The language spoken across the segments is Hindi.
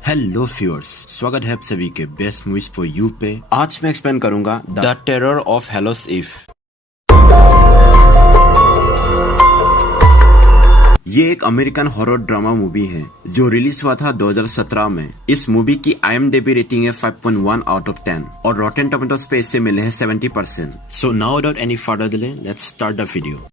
हेलो व्यूअर्स, स्वागत है आप सभी के बेस्ट मूवीज फॉर यू पे। आज मैं एक्सप्लेन करूंगा द टेरर ऑफ हेलोस इव। ये एक अमेरिकन हॉरर ड्रामा मूवी है जो रिलीज हुआ था 2017 में। इस मूवी की IMDb रेटिंग है 5.1 आउट ऑफ 10 और रॉटेन टोमेटोज पे इससे मिले हैं 70%। So now without any further delay, let's start the video.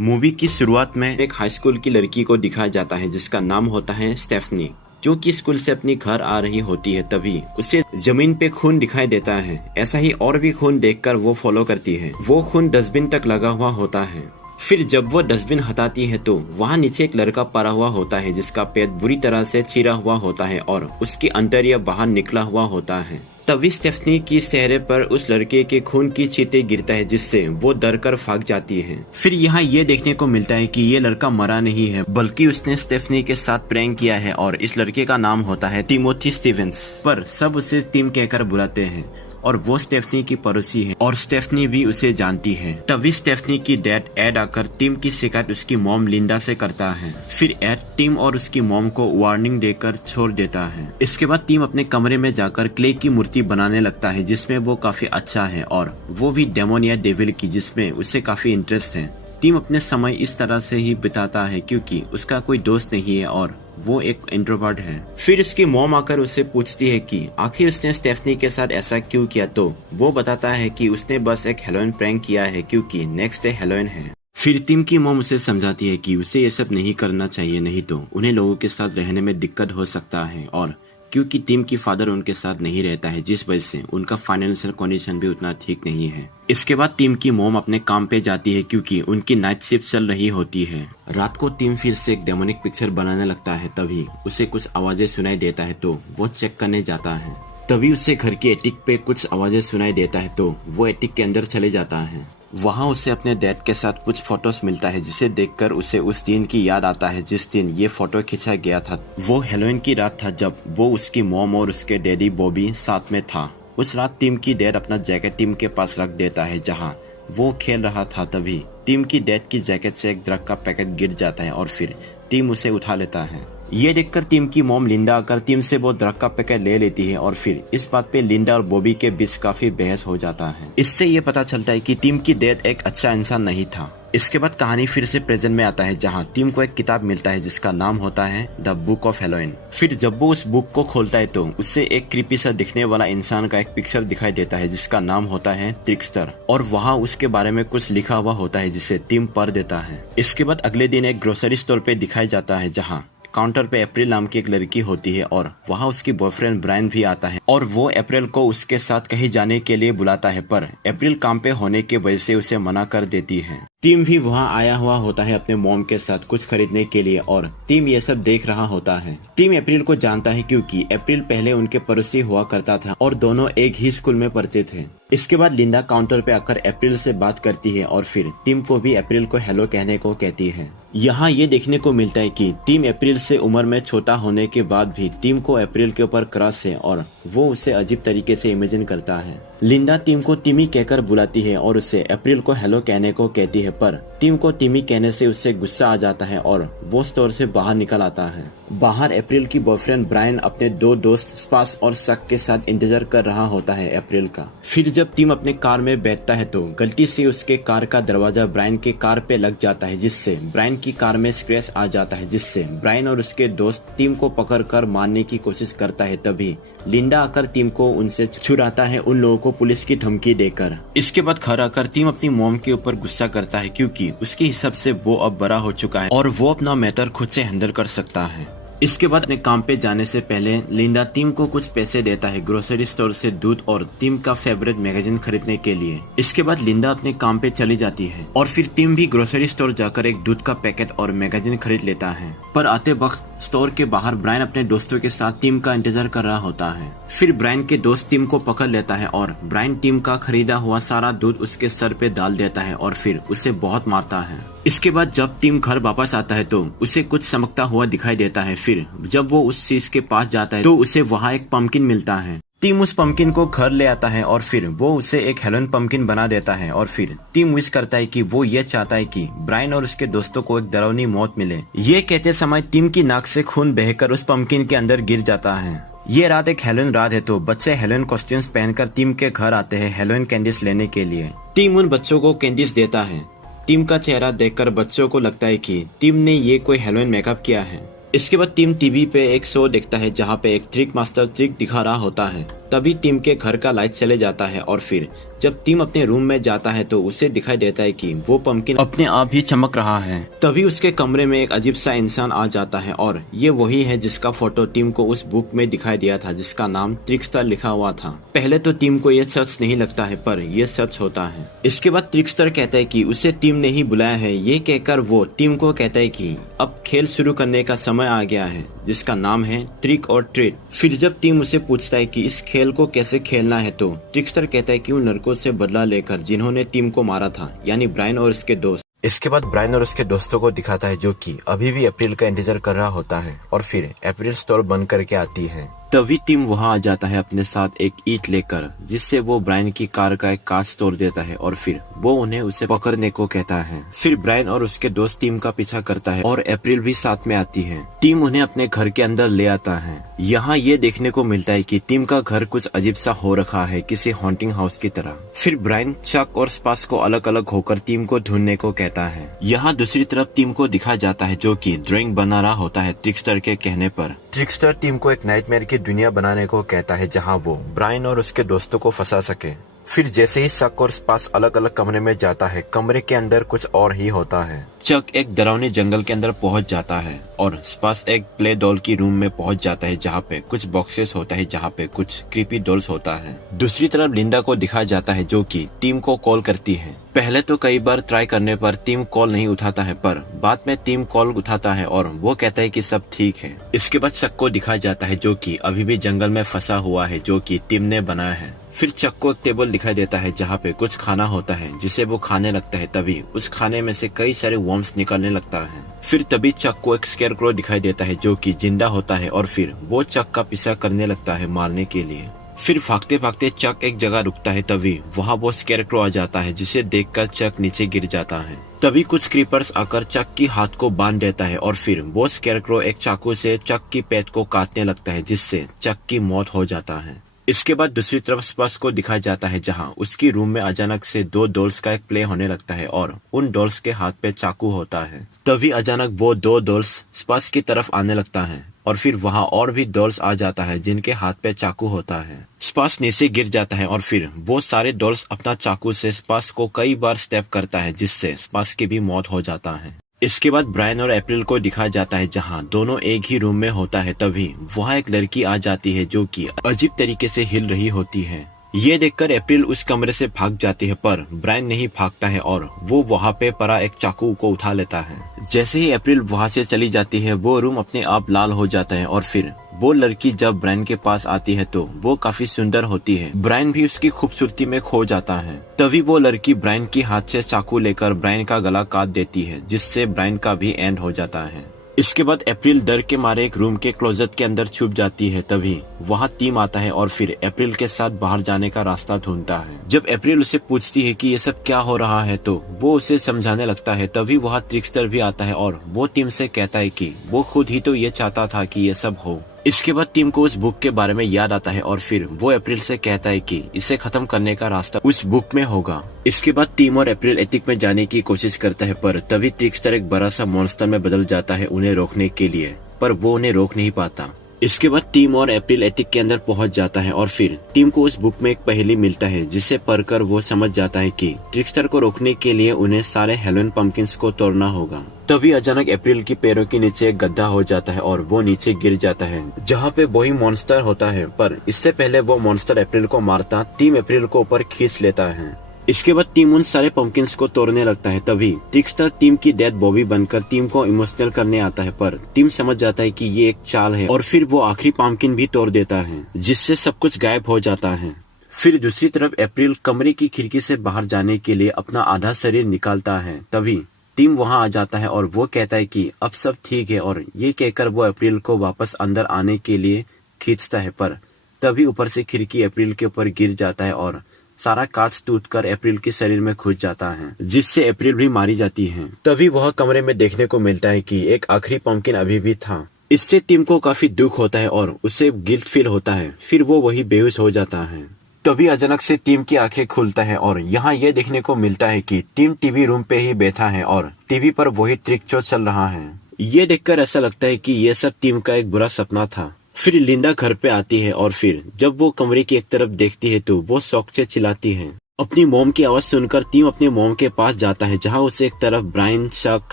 Movie की शुरुआत में एक हाई स्कूल की लड़की को दिखाया जाता है जिसका नाम होता है स्टेफनी, जो कि स्कूल से अपनी घर आ रही होती है। तभी उसे जमीन पे खून दिखाई देता है। ऐसा ही और भी खून देखकर वो फॉलो करती है। वो खून डस्टबिन तक लगा हुआ होता है। फिर जब वो डस्टबिन हटाती है तो वहाँ नीचे एक लड़का पड़ा हुआ होता है जिसका पेट बुरी तरह से चीरा हुआ होता है और उसकी अंतरिया बाहर निकला हुआ होता है। तभी स्टेफनी की चेहरे पर उस लड़के के खून की छींटे गिरता है जिससे वो डर कर भाग जाती है। फिर यहाँ ये देखने को मिलता है कि ये लड़का मरा नहीं है, बल्कि उसने स्टेफनी के साथ प्रैंक किया है और इस लड़के का नाम होता है टिमोथी स्टीवेंस। पर सब उसे टिम कहकर बुलाते हैं और वो स्टेफनी की पड़ोसी है और स्टेफनी भी उसे जानती है। तभी स्टेफनी की डैड एड आकर टिम की शिकायत उसकी मॉम लिंडा से करता है। फिर एड टिम और उसकी मॉम को वार्निंग देकर छोड़ देता है। इसके बाद टिम अपने कमरे में जाकर क्ले की मूर्ति बनाने लगता है जिसमें वो काफी अच्छा है और वो भी डेमोन या डेविल की, जिसमें उसे काफी इंटरेस्ट है। टिम अपने समय इस तरह से ही बिताता है क्योंकि उसका कोई दोस्त नहीं है और वो एक इंट्रोवर्ट है। फिर उसकी मॉम आकर उससे पूछती है कि आखिर उसने स्टेफनी के साथ ऐसा क्यों किया, तो वो बताता है कि उसने बस एक हेलोइन प्रैंक किया है क्योंकि नेक्स्ट डे हेलोइन है। फिर टिम की मॉम उसे समझाती है कि उसे ये सब नहीं करना चाहिए, नहीं तो उन्हें लोगों के साथ रहने में दिक्कत हो सकता है। और क्योंकि टिम की फादर उनके साथ नहीं रहता है जिस वजह से उनका फाइनेंशियल कंडीशन भी उतना ठीक नहीं है। इसके बाद टिम की मॉम अपने काम पे जाती है क्योंकि उनकी नाइट शिफ्ट चल रही होती है। रात को टिम फिर से एक डेमोनिक पिक्चर बनाने लगता है। तभी उसे कुछ आवाजें सुनाई देता है तो वो चेक करने जाता है। तभी उसे घर के एटिक पे कुछ आवाजें सुनाई देता है तो वो एटिक के अंदर चले जाता है। वहाँ उसे अपने डैड के साथ कुछ फोटोज मिलता है जिसे देखकर उसे उस दिन की याद आता है जिस दिन ये फोटो खींचा गया था। वो हेलोइन की रात था जब वो उसकी मॉम और उसके डैडी बॉबी साथ में था। उस रात टिम की डैड अपना जैकेट टिम के पास रख देता है जहाँ वो खेल रहा था। तभी टिम की डैड की जैकेट से एक ड्रग का पैकेट गिर जाता है और फिर टिम उसे उठा लेता है। ये देखकर टिम की मॉम लिंडा आकर टिम से वो ड्रग का पैकेट ले लेती है और फिर इस बात पे लिंडा और बॉबी के बीच काफी बहस हो जाता है। इससे ये पता चलता है कि टिम की डैड एक अच्छा इंसान नहीं था। इसके बाद कहानी फिर से प्रेजेंट में आता है जहाँ टिम को एक किताब मिलता है जिसका नाम होता है द बुक ऑफ हेलोइन। फिर जब वो उस बुक को खोलता है तो उससे एक क्रीपी सा दिखने वाला इंसान का एक पिक्चर दिखाई देता है जिसका नाम होता है ट्रिकस्टर और वहाँ उसके बारे में कुछ लिखा हुआ होता है जिसे टिम पढ़ देता है। इसके बाद अगले दिन एक ग्रोसरी स्टोर पे दिखाया जाता है जहाँ काउंटर पे अप्रैल नाम की एक लड़की होती है और वहाँ उसकी बॉयफ्रेंड ब्रायन भी आता है और वो अप्रैल को उसके साथ कहीं जाने के लिए बुलाता है। पर अप्रैल काम पे होने की वजह से उसे मना कर देती है। टिम भी वहाँ आया हुआ होता है अपने मॉम के साथ कुछ खरीदने के लिए और टिम ये सब देख रहा होता है। टिम अप्रैल को जानता है क्योंकि अप्रैल पहले उनके पड़ोसी हुआ करता था और दोनों एक ही स्कूल में पढ़ते थे। इसके बाद लिंडा काउंटर पे आकर अप्रैल से बात करती है और फिर टिम को भी अप्रैल को हेलो कहने को कहती है। यहाँ ये देखने को मिलता है कि टिम अप्रैल से उम्र में छोटा होने के बाद भी टिम को अप्रैल के ऊपर क्रश है और वो उसे अजीब तरीके से इमेजिन करता है। लिंडा टिम को टिमी कहकर बुलाती है और उसे अप्रैल को हेलो कहने को कहती है, पर टिम को टिमी कहने से उससे गुस्सा आ जाता है और वो स्टोर से बाहर निकल आता है। बाहर अप्रैल की बॉयफ्रेंड ब्रायन अपने दो दोस्त स्पास और शक के साथ इंतजार कर रहा होता है अप्रैल का। फिर जब टिम अपने कार में बैठता है तो गलती से उसके कार का दरवाजा ब्रायन के कार पे लग जाता है जिससे ब्रायन की कार में स्क्रैच आ जाता है जिससे ब्रायन और उसके दोस्त टिम को पकड़कर मारने की कोशिश करता है। तभी लिंडा आकर टिम को उनसे छुड़ाता है, उन लोगों को पुलिस की धमकी देकर। इसके बाद घर आकर टिम अपनी मॉम के ऊपर गुस्सा करता है क्योंकि उसके हिसाब से वो अब बड़ा हो चुका है और वो अपना मैटर खुद से हैंडल कर सकता है। इसके बाद अपने काम पे जाने से पहले लिंडा टिम को कुछ पैसे देता है ग्रोसरी स्टोर से दूध और टिम का फेवरेट मैगजीन खरीदने के लिए। इसके बाद लिंडा अपने काम पे चली जाती है और फिर टिम भी ग्रोसरी स्टोर जाकर एक दूध का पैकेट और मैगजीन खरीद लेता है। पर आते वक्त स्टोर के बाहर ब्रायन अपने दोस्तों के साथ टिम का इंतजार कर रहा होता है। फिर ब्रायन के दोस्त टिम को पकड़ लेता है और ब्रायन टिम का खरीदा हुआ सारा दूध उसके सर पे डाल देता है और फिर उसे बहुत मारता है। इसके बाद जब टिम घर वापस आता है तो उसे कुछ चमकता हुआ दिखाई देता है। फिर जब वो उस चीज के पास जाता है तो उसे वहाँ एक पंपकिन मिलता है टीम उस पंपकिन को घर ले आता है और फिर वो उसे एक हेलोइन पंपकिन बना देता है और फिर टीम विश करता है कि वो ये चाहता है कि ब्रायन और उसके दोस्तों को एक डरावनी मौत मिले। ये कहते समय टीम की नाक से खून बहकर उस पंपकिन के अंदर गिर जाता है। ये रात एक हेलोइन रात है तो बच्चे हेलोइन कॉस्ट्यूम्स पहनकर टीम के घर आते हैं हेलोइन कैंडीज लेने के लिए। टीम उन बच्चों को कैंडीज देता है। टीम का चेहरा देखकर बच्चों को लगता है कि टीम ने ये कोई हेलोइन मेकअप किया है। इसके बाद टीम टीवी पे एक शो देखता है जहाँ पे एक ट्रिक मास्टर ट्रिक दिखा रहा होता है। तभी टीम के घर का लाइट चले जाता है और फिर जब टीम अपने रूम में जाता है तो उसे दिखाई देता है कि वो पंपकिन अपने आप ही चमक रहा है। तभी उसके कमरे में एक अजीब सा इंसान आ जाता है और ये वही है जिसका फोटो टीम को उस बुक में दिखाई दिया था जिसका नाम ट्रिकस्टर लिखा हुआ था। पहले तो टीम को ये सच नहीं लगता है पर यह सच होता है। इसके बाद ट्रिकस्टर कहता है कि उसे टीम ने ही बुलाया है। ये कहकर वो टीम को कहता है कि अब खेल शुरू करने का समय आ गया है जिसका नाम है ट्रिक और ट्रीट। फिर जब टीम उसे पूछता है कि इस खेल को कैसे खेलना है तो ट्रिकस्टर कहता है कि उन लड़कों से बदला लेकर जिन्होंने टीम को मारा था यानी ब्रायन और उसके दोस्त। इसके बाद ब्रायन और उसके दोस्तों को दिखाता है जो कि अभी भी अप्रैल का इंतजार कर रहा होता है और फिर अप्रैल स्टोर बंद करके आती है। तभी टीम वहां आ जाता है अपने साथ एक ईंट लेकर जिससे वो ब्रायन की कार का एक कांच तोड़ देता है और फिर वो उन्हें उसे पकड़ने को कहता है। फिर ब्रायन और उसके दोस्त टीम का पीछा करता है और अप्रैल भी साथ में आती है। टीम उन्हें अपने घर के अंदर ले आता है। यहाँ ये देखने को मिलता है कि टीम का घर कुछ अजीब सा हो रखा है किसी हॉन्टिंग हाउस की तरह। फिर ब्रायन चक और स्पास को अलग अलग होकर टीम को ढूंढने को कहता है। यहाँ दूसरी तरफ टीम को दिखाया जाता है जो कि ड्राइंग बना रहा होता है ट्रिकस्टर के कहने पर। ट्रिकस्टर टीम को एक नाइटमेयर की दुनिया बनाने को कहता है जहाँ वो ब्रायन और उसके दोस्तों को फंसा सके। फिर जैसे ही चक और स्पास अलग अलग कमरे में जाता है कमरे के अंदर कुछ और ही होता है। चक एक डरावने जंगल के अंदर पहुंच जाता है और स्पास एक प्ले डॉल की रूम में पहुंच जाता है जहाँ पे कुछ बॉक्सेस होता है जहाँ पे कुछ क्रीपी डॉल्स होता है। दूसरी तरफ लिंडा को दिखाया जाता है जो कि टीम को कॉल करती है। पहले तो कई बार ट्राई करने पर टीम कॉल नहीं उठाता है पर बाद में टीम कॉल उठाता है और वो कहता है कि सब ठीक है। इसके बाद चक को दिखाया जाता है जो कि अभी भी जंगल में फंसा हुआ है जो कि टीम ने बनाया है। फिर चक को एक टेबल दिखाई देता है जहाँ पे कुछ खाना होता है जिसे वो खाने लगता है। तभी उस खाने में से कई सारे वर्म्स निकलने लगता है। फिर तभी चक को एक स्केरक्रो दिखाई देता है जो कि जिंदा होता है और फिर वो चक का पीछा करने लगता है मारने के लिए। फिर भागते भागते चक एक जगह रुकता है। तभी वहाँ वो स्केरक्रो आ जाता है जिसे देखकर चक नीचे गिर जाता है। तभी कुछ क्रीपर्स आकर चक की हाथ को बांध देता है और फिर वो स्केरक्रो एक चाकू से चक की पेट को काटने लगता है जिससे चक की मौत हो जाता है। इसके बाद दूसरी तरफ स्पास को दिखाया जाता है जहां उसकी रूम में अचानक से दो डॉल्स का एक प्ले होने लगता है और उन डॉल्स के हाथ पे चाकू होता है। तभी अचानक वो दो डॉल्स स्पास की तरफ आने लगता है और फिर वहां और भी डॉल्स आ जाता है जिनके हाथ पे चाकू होता है। स्पास नीचे गिर जाता है और फिर वो सारे डॉल्स अपना चाकू से स्पास को कई बार स्टेप करता है जिससे स्पास की भी मौत हो जाता है। इसके बाद ब्रायन और अप्रैल को दिखाया जाता है जहां दोनों एक ही रूम में होता है। तभी वहां एक लड़की आ जाती है जो कि अजीब तरीके से हिल रही होती है। ये देखकर अप्रैल उस कमरे से भाग जाती है पर ब्रायन नहीं भागता है और वो वहाँ पे पड़ा एक चाकू को उठा लेता है। जैसे ही अप्रैल वहाँ से चली जाती है वो रूम अपने आप लाल हो जाता है और फिर वो लड़की जब ब्रायन के पास आती है तो वो काफी सुंदर होती है। ब्रायन भी उसकी खूबसूरती में खो जाता है। तभी वो लड़की ब्रायन की हाथ से चाकू लेकर ब्रायन का गला काट देती है जिससे ब्रायन का भी एंड हो जाता है। इसके बाद अप्रैल डर के मारे एक रूम के क्लोजेट के अंदर छुप जाती है। तभी वहाँ टीम आता है और फिर अप्रैल के साथ बाहर जाने का रास्ता ढूंढता है। जब अप्रैल उसे पूछती है कि ये सब क्या हो रहा है तो वो उसे समझाने लगता है। तभी वहाँ ट्रिकस्टर भी आता है और वो टीम से कहता है कि वो खुद ही तो ये चाहता था कि ये सब हो। इसके बाद टीम को उस बुक के बारे में याद आता है और फिर वो अप्रैल से कहता है कि इसे खत्म करने का रास्ता उस बुक में होगा। इसके बाद टीम और अप्रैल एटिक में जाने की कोशिश करता है पर तभी ट्रिकस्टर एक बड़ा सा मॉन्स्टर में बदल जाता है उन्हें रोकने के लिए, पर वो उन्हें रोक नहीं पाता। इसके बाद टीम और अप्रैल एटिक के अंदर पहुंच जाता है और फिर टीम को उस बुक में एक पहेली मिलता है जिसे पढ़कर वो समझ जाता है कि ट्रिकस्टर को रोकने के लिए उन्हें सारे हेलोइन पंपकिंस को तोड़ना होगा। तभी अचानक अप्रैल की पैरों के नीचे एक गड्ढा हो जाता है और वो नीचे गिर जाता है जहाँ पे वही मॉन्स्टर होता है, पर इससे पहले वो मॉन्स्टर अप्रैल को मारता टीम अप्रैल को ऊपर खींच लेता है। इसके बाद टीम उन सारे पंपकिंस को तोड़ने लगता है। तभी ट्रिकस्टर टीम की डेड बॉबी बनकर टीम को इमोशनल करने आता है पर टीम समझ जाता है कि ये एक चाल है और फिर वो आखिरी पंपकिन भी तोड़ देता है जिससे सब कुछ गायब हो जाता है। फिर दूसरी तरफ अप्रैल कमरे की खिड़की से बाहर जाने के लिए अपना आधा शरीर निकालता है। तभी टीम वहां आ जाता है और वो कहता है कि अब सब ठीक है और ये कहकर वो अप्रैल को वापस अंदर आने के लिए खींचता है पर तभी ऊपर से खिड़की अप्रैल के ऊपर गिर जाता है और सारा कांच टूटकर अप्रैल के शरीर में घुस जाता है, जिससे अप्रैल भी मारी जाती है। तभी वह कमरे में देखने को मिलता है कि एक आखिरी पंपकिन अभी भी था। इससे टिम को काफी दुख होता है और उसे गिल्ट फील होता है। फिर वो वही बेहोश हो जाता है। तभी अचानक से टिम की आंखें खुलता है और यहाँ ये देखने को मिलता है कि टिम टीवी रूम पे ही बैठा है और टीवी पर वही ट्रिक शो चल रहा है। ये देखकर ऐसा लगता है कि ये सब टिम का एक बुरा सपना था। फिर लिंडा घर पे आती है और फिर जब वो कमरे की एक तरफ देखती है तो वो शौक से चिल्लाती है। अपनी मॉम की आवाज सुनकर टिम अपने मॉम के पास जाता है, जहाँ उसे एक तरफ ब्रायन, शक,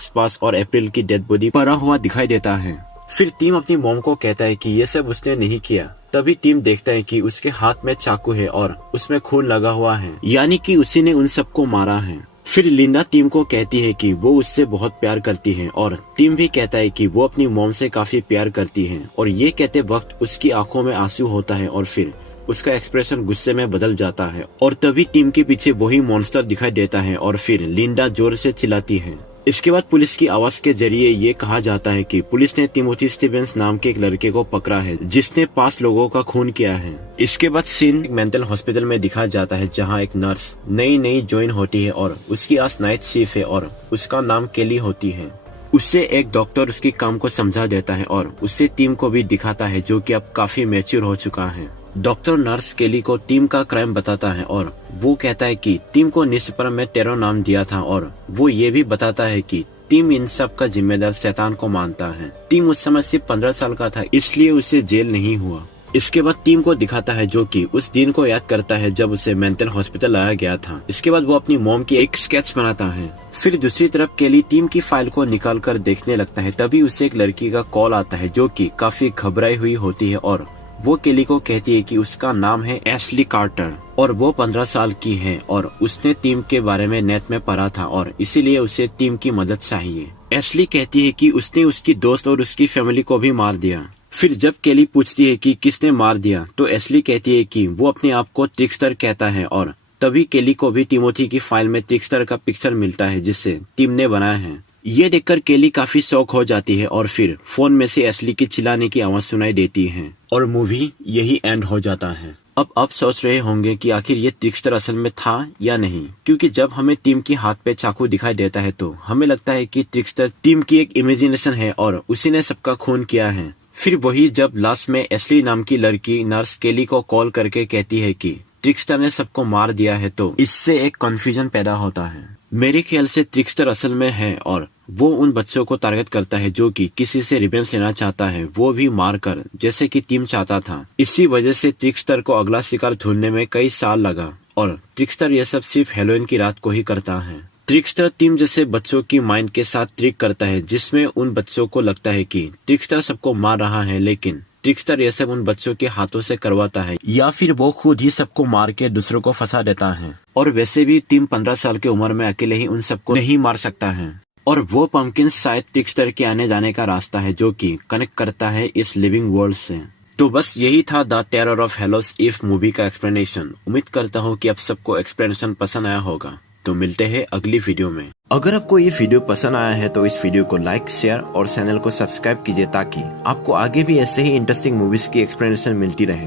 स्पास और अप्रैल की डेड बॉडी पड़ा हुआ दिखाई देता है। फिर टिम अपनी मॉम को कहता है कि ये सब उसने नहीं किया। तभी टिम देखता है कि उसके हाथ में चाकू है और उसमें खून लगा हुआ है, यानी कि उसी ने उन सबको मारा है। फिर लिंडा टिम को कहती है कि वो उससे बहुत प्यार करती है और टिम भी कहता है कि वो अपनी मॉम से काफी प्यार करती है। और ये कहते वक्त उसकी आंखों में आंसू होता है और फिर उसका एक्सप्रेशन गुस्से में बदल जाता है। और तभी टिम के पीछे वही मॉन्स्टर दिखाई देता है और फिर लिंडा जोर से चिल्लाती है। इसके बाद पुलिस की आवाज के जरिए ये कहा जाता है कि पुलिस ने टिमोथी स्टीवेंस नाम के एक लड़के को पकड़ा है, जिसने 5 लोगों का खून किया है। इसके बाद सीन मेंटल हॉस्पिटल में दिखाया जाता है, जहां एक नर्स नई ज्वाइन होती है और उसकी आज नाइट शिफ्ट है और उसका नाम केली होती है। उससे एक डॉक्टर उसके काम को समझा देता है और उससे टीम को भी दिखाता है, जो कि अब काफी मैच्योर हो चुका है। डॉक्टर नर्स केली को टीम का क्राइम बताता है और वो कहता है कि टीम को न्यूज़पेपर में टेरो नाम दिया था और वो ये भी बताता है कि टीम इन सब का जिम्मेदार शैतान को मानता है। टीम उस समय सिर्फ 15 साल का था, इसलिए उसे जेल नहीं हुआ। इसके बाद टीम को दिखाता है, जो कि उस दिन को याद करता है जब उसे मेंटल हॉस्पिटल लाया गया था। इसके बाद वो अपनी मॉम की एक स्केच बनाता है। फिर दूसरी तरफ केली टीम की फाइल को निकाल कर देखने लगता है। तभी उसे एक लड़की का कॉल आता है, जो कि काफी घबराई हुई होती है और वो केली को कहती है कि उसका नाम है एशली कार्टर और वो 15 साल की है और उसने टीम के बारे में नेट में पढ़ा था और इसीलिए उसे टीम की मदद चाहिए। एशली कहती है कि उसने उसकी दोस्त और उसकी फैमिली को भी मार दिया। फिर जब केली पूछती है कि किसने मार दिया, तो एशली कहती है कि वो अपने आप को ट्रिकस्टर कहता है। और तभी केली को भी टिमोथी की फाइल में ट्रिकस्टर का पिक्चर मिलता है, जिसे टीम ने बनाया है। ये देखकर केली काफी शॉक हो जाती है और फिर फोन में से एशली की चिल्लाने की आवाज सुनाई देती है और मूवी यही एंड हो जाता है। अब आप सोच रहे होंगे कि आखिर ये ट्रिकस्टर असल में था या नहीं, क्योंकि जब हमें टीम की हाथ पे चाकू दिखाई देता है तो हमें लगता है कि ट्रिकस्टर टीम की एक इमेजिनेशन है और उसी ने सबका खून किया है। फिर वही जब लास्ट में एशली नाम की लड़की नर्स केली को कॉल करके कहती है कि ट्रिकस्टर ने सबको मार दिया है, तो इससे एक कंफ्यूजन पैदा होता है। मेरे ख्याल से ट्रिकस्टर असल में है और वो उन बच्चों को टारगेट करता है जो कि किसी से रिवेंज लेना चाहता है, वो भी मार कर, जैसे कि टीम चाहता था। इसी वजह से ट्रिकस्टर को अगला शिकार ढूंढने में कई साल लगा और ट्रिकस्टर ये सब सिर्फ हैलोवीन की रात को ही करता है। ट्रिकस्टर टीम जैसे बच्चों की माइंड के साथ ट्रिक करता है, जिसमें उन बच्चों को लगता है कि ट्रिकस्टर सबको मार रहा है, लेकिन ट्रिकस्टर ये सब उन बच्चों के हाथों से करवाता है या फिर वो खुद ही सबको मार के दूसरों को फंसा देता है। और वैसे भी टीम 15 साल की उम्र में अकेले ही उन सबको नहीं मार सकता है। और वो पंपकिन शायद ट्रिकस्टर के आने जाने का रास्ता है, जो कि कनेक्ट करता है इस लिविंग वर्ल्ड से। तो बस यही था the terror of Hallows if movie का एक्सप्लेनेशन। उम्मीद करता हूँ कि आप सबको एक्सप्लेनेशन पसंद आया होगा। तो मिलते हैं अगली वीडियो में। अगर आपको ये वीडियो पसंद आया है तो इस वीडियो को लाइक, शेयर और चैनल को सब्सक्राइब कीजिए, ताकि आपको आगे भी ऐसे ही इंटरेस्टिंग मूवीज की एक्सप्लेनेशन मिलती रहे।